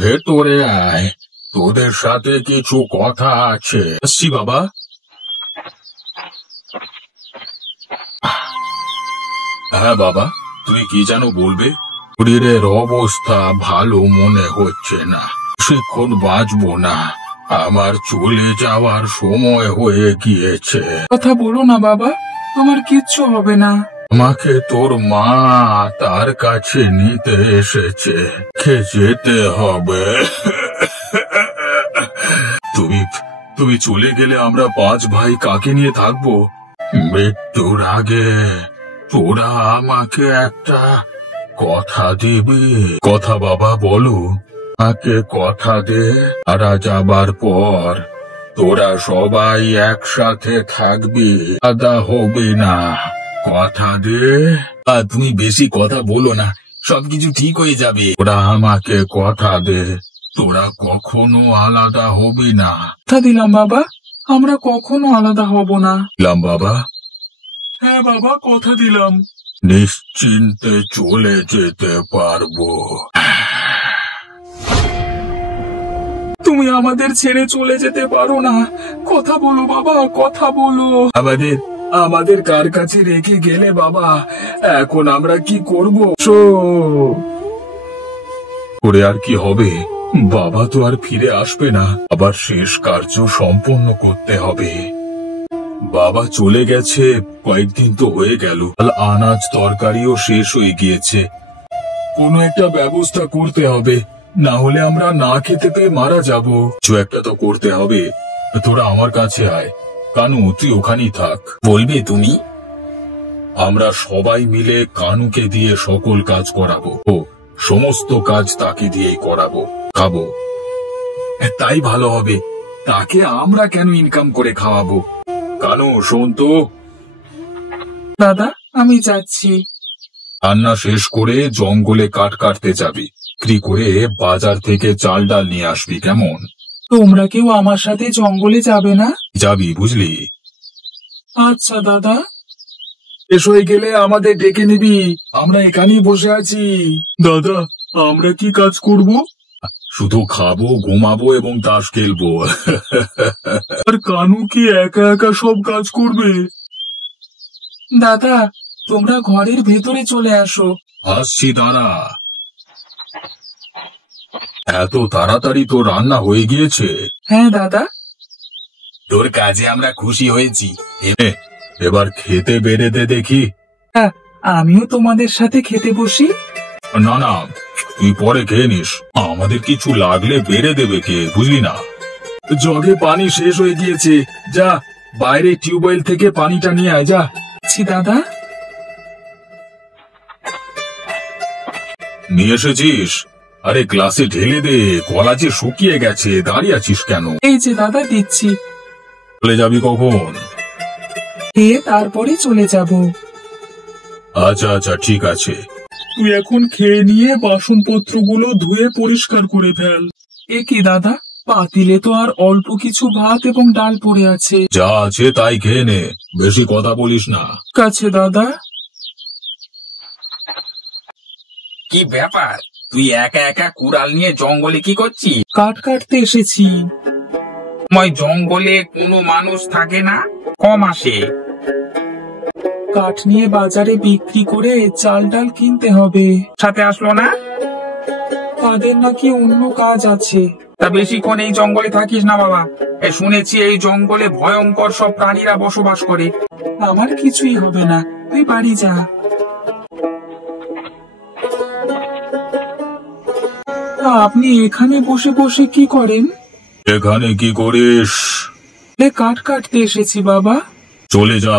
ভেতরে আয়, তোদের সাথে কিছু কথা আছে। আসছি বাবা। হ্যাঁ বাবা, তুমি কি যেন বলবে? শরীরের অবস্থা ভালো মনে হচ্ছে না, বেশিক্ষণ বাঁচবো না, আমার চলে যাওয়ার সময় হয়ে গিয়েছে। কথা বলো না বাবা, তোমার কিচ্ছু হবে না। আমাকে তোর মা তার কাছে নিতে এসেছে, যেতে হবে। তুমি তুমি চলে গেলে আমরা 5 ভাই কাকে নিয়ে থাকবো? মৃত্যুর আগে তোরা আমাকে একটা কথা দিবি? কথা বাবা, বলো। আমাকে কথা দে, তারা যাবার পর তোরা সবাই একসাথে থাকবি, আলাদা হবি না। কথা দে। তুমি বেশি কথা বলো না, সবকিছু ঠিক হয়ে যাবে। তোরা আমাকে কথা দে, তোরা কখনো আলাদা হবি না। কথা দিলাম বাবা, আমরা কখনো আলাদা হব না। দিলাম বাবা? হ্যাঁ বাবা, কথা দিলাম। নিশ্চিন্তে চলে যেতে পারবো। তুমি আমাদের ছেড়ে চলে যেতে পারো না, কথা বলো বাবা, কথা বলো। আমাদের কার কাছে রেখে গেলে বাবা? এখন আমরা কি করব? করে আর কি হবে? বাবা তো আর ফিরে আসবে না, আবার শেষ কার্য সম্পন্ন করতে হবে। বাবা চলে গেছে কয়েকদিন তো হয়ে গেল, আনাজ তরকারিও শেষ হয়ে গিয়েছে। কোনো একটা ব্যবস্থা করতে হবে, না হলে আমরা না খেতে পেয়ে মারা যাব। কিছু একটা তো করতে হবে। তোরা আমার কাছে আয়। কানু, তুই ওখানেই থাক। বলবে তুমি? আমরা সবাই মিলে কানুকে দিয়ে সকল কাজ করাবো, সমস্ত কাজ তাকে দিয়েই করাবো, খাবো। তাই ভালো হবে, তাকে আমরা কেন ইনকাম করে খাওয়াবো? কানু, শোন তো। দাদা, আমি যাচ্ছি। রান্না শেষ করে জঙ্গলে কাঠ কাটতে যাবি, বিক্রি করে বাজার থেকে চাল ডাল নিয়ে আসবি, কেমন? তোমরা কেউ আমার সাথে জঙ্গলে যাবে না? যাবি, বুঝলি? আচ্ছা দাদা। শেষ হয়ে গেলে আমাদের ডেকে নিবি, আমরা এখানেই বসে আছি। দাদা, আমরা কি কাজ করব? শুধু খাবো, ঘুমাবো এবং তাস খেলবো। আর কানু কি একা একা সব কাজ করবে? দাদা, তোমরা ঘরের ভেতরে চলে আসো। আসছি, দাঁড়া। এত তাড়াতাড়ি তো রান্না হয়ে গিয়েছে? হ্যাঁ দাদা। তোর কাজে আমরা খুশি হয়েছি। এবার খেতে বেড়ে দে দেখি। হ্যাঁ, আমিও তোমাদের সাথে খেতে বসি। না না, তুই পরে খেয়ে নিস, আমাদের কিছু লাগলে বেড়ে দেবে কে, বুঝলি না? জগে পানি শেষ হয়ে গিয়েছে, যা বাইরে টিউবওয়েল থেকে পানিটা নিয়ে আয়, যা। দাদা, নিয়ে এসেছিস? আরে গ্লাসে ঢেলে দে, গলা যে শুকিয়ে গেছে, দাঁড়িয়ে আছিস কেন? এই যে দাদা, দিচ্ছি। চলে যাবি কখন? তারপরে চলে যাব। আচ্ছা আচ্ছা, ঠিক আছে। তুই এখন খেয়ে নিয়ে বাসনপত্রগুলো ধুয়ে পরিষ্কার করে ফেল। এ কি দাদা, পাতিলে তো আর অল্প কিছু ভাত এবং ডাল পড়ে আছে। যা আছে তাই খেয়ে নে, বেশি কথা বলিস না। ঠিক আছে দাদা। কি ব্যাপার, তুই একা একা কুড়াল নিয়ে জঙ্গলে কি করছিস? কাঠ কাটতে এসেছি। জঙ্গলে কোনো মানুষ থাকে না, কম আসে। কাঠ নিয়ে বাজারে বিক্রি করে চাল ডাল কিনতে হবে। সাথে আসলো না? তাদের নাকি অন্য কাজ আছে। তা বেশিক্ষণ এই জঙ্গলে থাকিস না বাবা, শুনেছি এই জঙ্গলে ভয়ঙ্কর সব প্রাণীরা বসবাস করে। আমার কিছুই হবে না, তুই বাড়ি যা। আপনি এখানে বসে বসে কি করেন? এখানে কি করিস? কাঠ কাটতে এসেছি বাবা। চলে যা,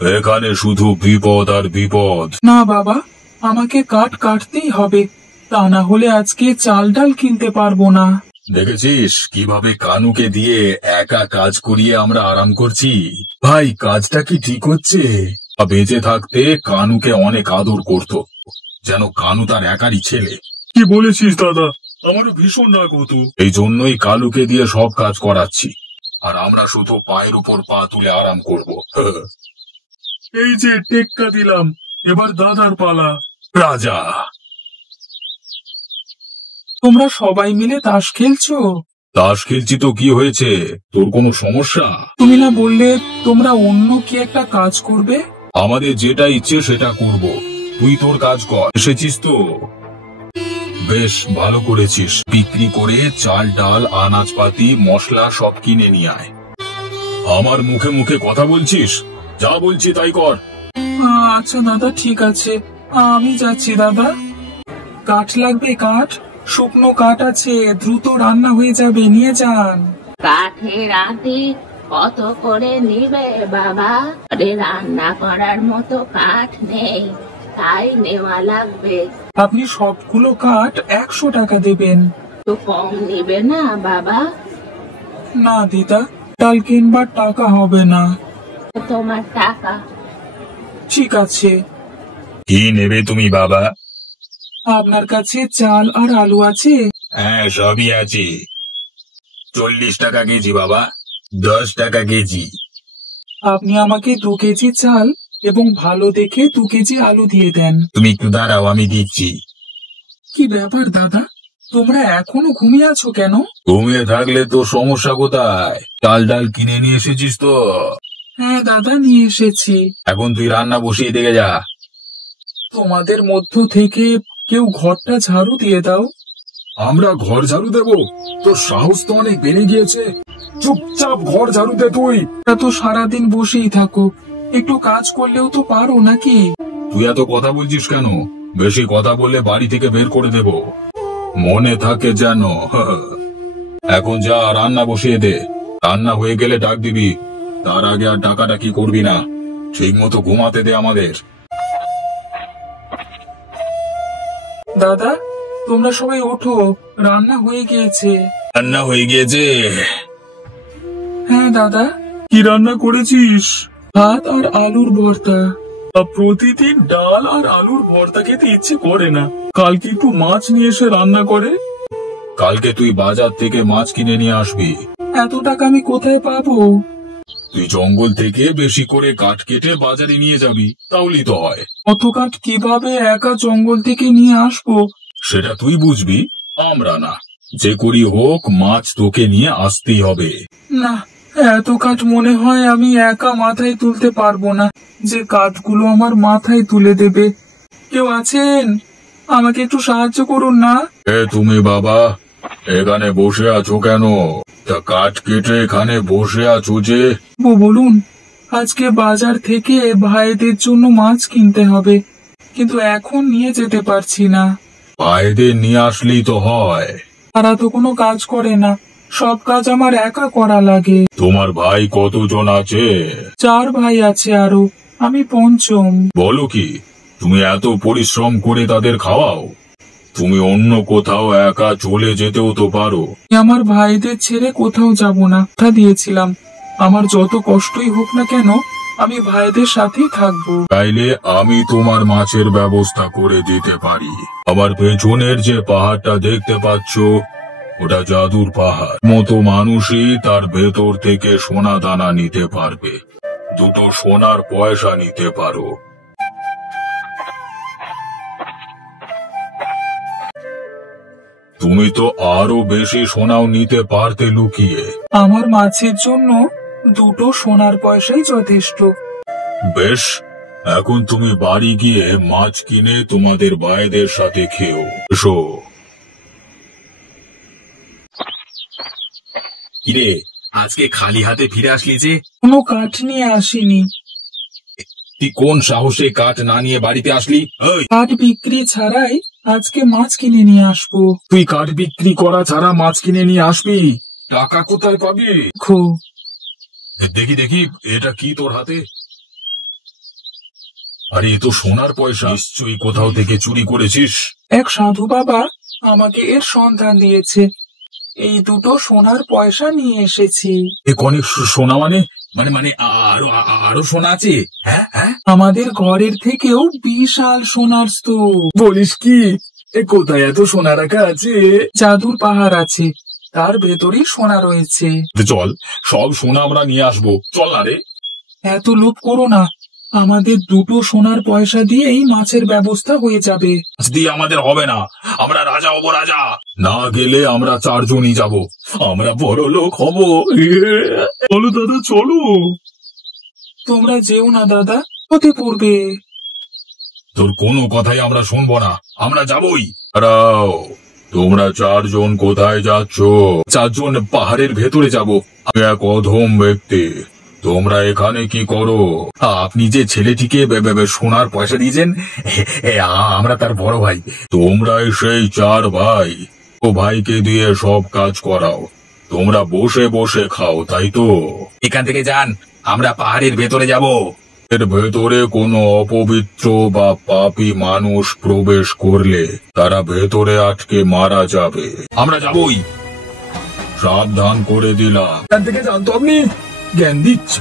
এখানে শুধু বিপদ আর বিপদ। না বাবা, আমাকে কাঠ কাটতেই হবে, তা না হলে আজকে চাল ডাল কিনতে পারবো না। দেখেছিস কিভাবে কানুকে দিয়ে একা কাজ করিয়ে আমরা আরাম করছি? ভাই, কাজটা কি ঠিক হচ্ছে? বেঁচে থাকতে কানুকে অনেক আদর করত, যেন কানু তার একারই ছেলে। কি বলেছিস দাদা, আমারও ভীষণ রাগ হতো। এই জন্যই কালুকে দিয়ে সব কাজ করাচ্ছি, আর আমরা শুধু পায়ের উপর পা তুলে আরাম করব। এই যে টেক্কা দিলাম, এবার দাদার পালা। রাজা, তোমরা সবাই মিলে তাস খেলছো? তাস খেলছি তো কি হয়েছে? তোর কোনো সমস্যা? তুমি না বললে তোমরা অন্য কি একটা কাজ করবে? আমাদের যেটা ইচ্ছে সেটা করব, তুই তোর কাজ কর। এসেছিস তো বেশ ভালো করেছিস, বিক্রি করে চাল ডাল আনাজপাতি মশলা সব কিনে নিয়ে আয়। আমার মুখে মুখে কথা বলছিস? যা বলছি তাই কর। আচ্ছা দাদা, ঠিক আছে, আমি যাচ্ছি দাদা। কাঠ লাগবে? কাঠ, শুকনো কাঠ আছে, দ্রুত রান্না হয়ে যাবে, নিয়ে যান। কাঠের আটি কত করে নিবে বাবা? আরে রান্না করার মতো কাঠ নেই, তাই নেওয়া লাগবে। আপনি সবগুলো কাঠ 100 টাকা দেবেন। তো কম নিবে না বাবা? না দিদা, ডাল কিনবার টাকা হবে না। তোমার টাকা। ঠিক আছে। কি নেবে তুমি বাবা? আপনার কাছে চাল আর আলু আছে? হ্যাঁ, সবই আছে। 40 টাকা কেজি বাবা, 10 টাকা কেজি। আপনি আমাকে 2 কেজি চাল এবং ভালো দেখে 2 কেজি আলু দিয়ে দেন। তুমি একটু দাঁড়াও, আমি দিচ্ছি। কি ব্যাপার দাদা, তোমরা এখনো ঘুমিয়ে আছো কেন? ঘুমিয়ে থাকলে তো সমস্যা কোথায়? চাল ডাল কিনে নিয়ে এসেছিস তো? হ্যাঁ দাদা, নিয়ে এসেছি। এখন তুই রান্না বসিয়ে দেখে যা। তোমাদের মধ্য থেকে কেউ ঘরটা ঝাড়ু দিয়ে দাও। আমরা ঘর ঝাড়ু দেব? তোর সাহস তো অনেক বেড়ে গিয়েছে। চুপচাপ ঘর ঝাড়ু দে তুই। তা তো সারাদিন বসেই থাকো, একটু কাজ করলেও তো পারো নাকি? তুই এত কথা বলছিস কেন? বেশি কথা বললে বাড়ি থেকে বের করে দেব, মনে থাকে যেন। এখন যা, রান্না বসিয়ে দে। রান্না হয়ে গেলে ডাক দিবি, তার আগে আর টাকাটা কি করবি না। ঠিক মতো ঘুমাতে দে আমাদের। দাদা, তোমরা সবাই ওঠো, রান্না হয়ে গিয়েছে। রান্না হয়ে গিয়েছে? হ্যাঁ দাদা। কি রান্না করেছিস? ভাত আর আলুর ভর্তা। প্রতিদিন ডাল আর আলুর ভর্তা খেতে ইচ্ছে করে না, কালকে একটু মাছ নিয়ে এসে রান্না করে। কালকে তুই বাজার থেকে মাছ কিনে নিয়ে আসবি। এত টাকা আমি কোথায় পাবো? তুই জঙ্গল থেকে বেশি করে কাঠ কেটে বাজারে নিয়ে যাবি, তাহলেই তো হয়। অত কাঠ কিভাবে একা জঙ্গল থেকে নিয়ে আসবো? সেটা তুই বুঝবি, আমরা না। যে করি হোক, মাছ তোকে নিয়ে আসতেই হবে। না, এত কাঠ মনে হয় আমি একা মাথায় তুলতে পারবো না, যে কাঠগুলো আমার মাথায় তুলে দেবে। কেউ আছেন? আমাকে একটু সাহায্য করুন না। তুমি বাবা, এখানে বসে আছো কেন? তা কাঠ কেটে এখানে বসে আছো যে? বলুন, আজকে বাজার থেকে ভাইদের জন্য মাছ কিনতে হবে, কিন্তু এখন নিয়ে যেতে পারছি না। ভাইদের নিয়ে আসলেই তো হয়। তারা তো কোনো কাজ করে না, সব কাজ আমার একা করা লাগে। তোমার ভাই কতজন আছে? 4 ভাই আছে আরো, আমি পঞ্চম। বলো কি, তুমি এত পরিশ্রম করে তাদের খাওয়াও? তুমি অন্য কোথাও একা চলে যেতেও তো পারো। আমার ভাইদের ছেড়ে কোথাও যাব না, কথা দিয়েছিলাম, আমার যত কষ্টই হোক না কেন আমি ভাইদের সাথেই থাকবো। তাইলে আমি তোমার মাছের ব্যবস্থা করে দিতে পারি। আমার পেছনের যে পাহাড়টা দেখতে পাচ্ছ, ওটা জাদুর পাহাড়। মতো মানুষই তার ভেতর থেকে সোনা দানা নিতে পারবে। 2 সোনার পয়সা নিতে পারো। তুমি তো আরো বেশি সোনাও নিতে পারতে লুকিয়ে। আমার মাছের জন্য 2 সোনার পয়সাই যথেষ্ট। বেশ, এখন তুমি বাড়ি গিয়ে মাছ কিনে তোমাদের ভাইদের সাথে খেও। এসো। কিরে, আজকে খালি হাতে ফিরে আসলি যে? কোনো কাঠ নিয়ে আসিনি। তুই কোন সাহসে কাঠ না নিয়ে বাড়িতে আসলি? ওই, কাঠ বিক্রি ছাড়াই আজকে মাছ কিনে নিয়ে আসবো। তুই কাঠ বিক্রি করা ছাড়া মাছ কিনে নিয়ে আসবি? টাকা কোথায় পাবি? দেখি দেখি, এটা কি তোর হাতে? আরে, এ তো সোনার পয়সা। নিশ্চয়ই কোথাও থেকে চুরি করেছিস। এক সাধু বাবা আমাকে এর সন্ধান দিয়েছে, এই 2 সোনার পয়সা নিয়ে এসেছি। এ অনেক সোনা মানে মানে মানে আরো আরো সোনা আছে? হ্যাঁ হ্যাঁ, আমাদের ঘরের থেকেও বিশাল সোনার স্তূপ। বলিস কি? এ কোথায় এত সোনা রাখা আছে? জাদুর পাহাড় আছে, তার ভেতরেই সোনা রয়েছে। চল, সব সোনা আমরা নিয়ে আসবো। চল না রে। এত লোভ করো না, আমাদের দুটো সোনার পয়সা দিয়েই মাছের ব্যবস্থা হয়ে যাবে। দিয়ে আমাদের হবে না, আমরা রাজা হব রাজা। না গেলে আমরা চারজনই যাব, আমরা বড় লোক হব। চলো দাদা চলো। তোমরা যেও না দাদা, হতে পড়বে। তোর কোনো কথাই আমরা শুনবো না, আমরা যাবই। দাঁড়াও, তোমরা চারজন কোথায় যাচ্ছ? চারজন পাহাড়ের ভেতরে যাব। আমি এক অধম ব্যক্তি, তোমরা এখানে কি করো? আপনি যে ছেলেটিকে সোনার পয়সা দিয়েছেন, আমরা তার বড় ভাই। তোমরাই সেই চার ভাই। ও ভাইকে দিয়ে সব কাজ করাও, তোমরা বসে বসে খাও, তাই তো? এখান থেকে যান, আমরা পাহাড়ের ভেতরে যাব। এর ভেতরে কোনো অপবিত্র বা পাপী মানুষ প্রবেশ করলে তারা ভেতরে আটকে মারা যাবে। আমরা যাবই, সাবধান করে দিলাম। এখান থেকে জানতো আপনি জ্ঞান দিচ্ছ।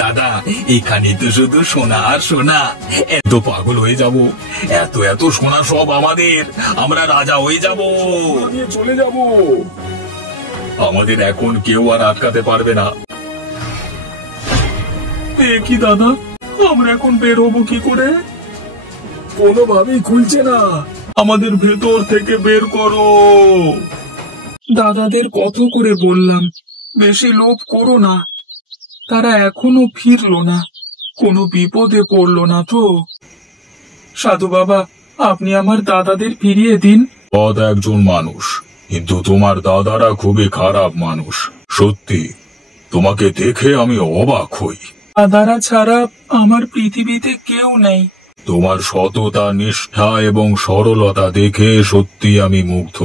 দাদা, এখানে তো শুধু সোনা আর সোনা, এত পাগল হয়ে যাব। এত এত সোনা সব আমাদের, আমরা রাজা হয়ে যাব, চলে যাব। আমাদের এখন কেউ আর আটকাতে পারবে না। কি দাদা, আমরা এখন বের হবো কি করে? কোনোভাবেই খুলছে না, আমাদের ভেতর থেকে বের করো। দাদাদের কত করে বললাম বেশি লোভ করো না, তারা এখনো ফিরলো না। কোনো বিপদে পড়লো না তো? সাধু বাবা, আপনি আমার দাদাদের ফিরিয়ে দিন। সৎ একজন মানুষ, কিন্তু তোমার দাদারা খুবই খারাপ মানুষ। সত্যি, তোমাকে দেখে আমি অবাক হই। দাদারা ছাড়া আমার পৃথিবীতে কেউ নেই। তোমার সততা, নিষ্ঠা এবং সরলতা দেখে সত্যি আমি মুগ্ধ।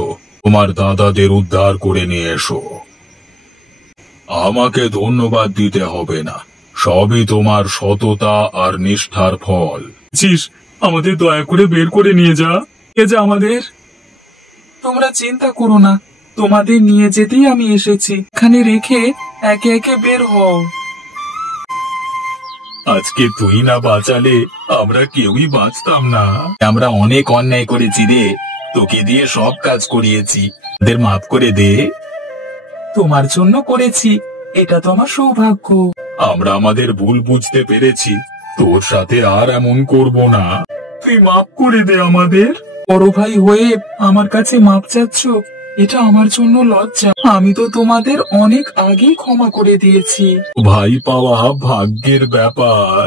তোমার দাদাদের উদ্ধার করে নিয়ে এসো। আমাকে ধন্যবাদ দিতে হবে না, সবই তোমার সততা আর নিষ্ঠার ফল। আমাদের দয়া করে বের করে নিয়ে যা, আমাদের। তোমরা চিন্তা করো না, তোমাদের নিয়ে যেতেই আমি এসেছি। এখানে রেখে একে একে বের হও। আজকে তুই না বাঁচালে আমরা কেউই বাঁচতাম না। আমরা অনেক অন্যায় করেছি রে, তোকে দিয়ে সব কাজ করিয়েছি, ওদের মাফ করে দে। তোমার জন্য করেছি, এটা তো আমার সৌভাগ্য। আমরা আমাদের ভুল বুঝতে পেরেছি, তোর সাথে আর এমন করব না। তুই মাফ করে দে আমাদের। বড় ভাই হয়ে আমার কাছে মাপ চাচ্ছ, এটা আমার জন্য লজ্জা। আমি তো তোমাদের অনেক আগেই ক্ষমা করে দিয়েছি। ভাই পাওয়া ভাগ্যের ব্যাপার।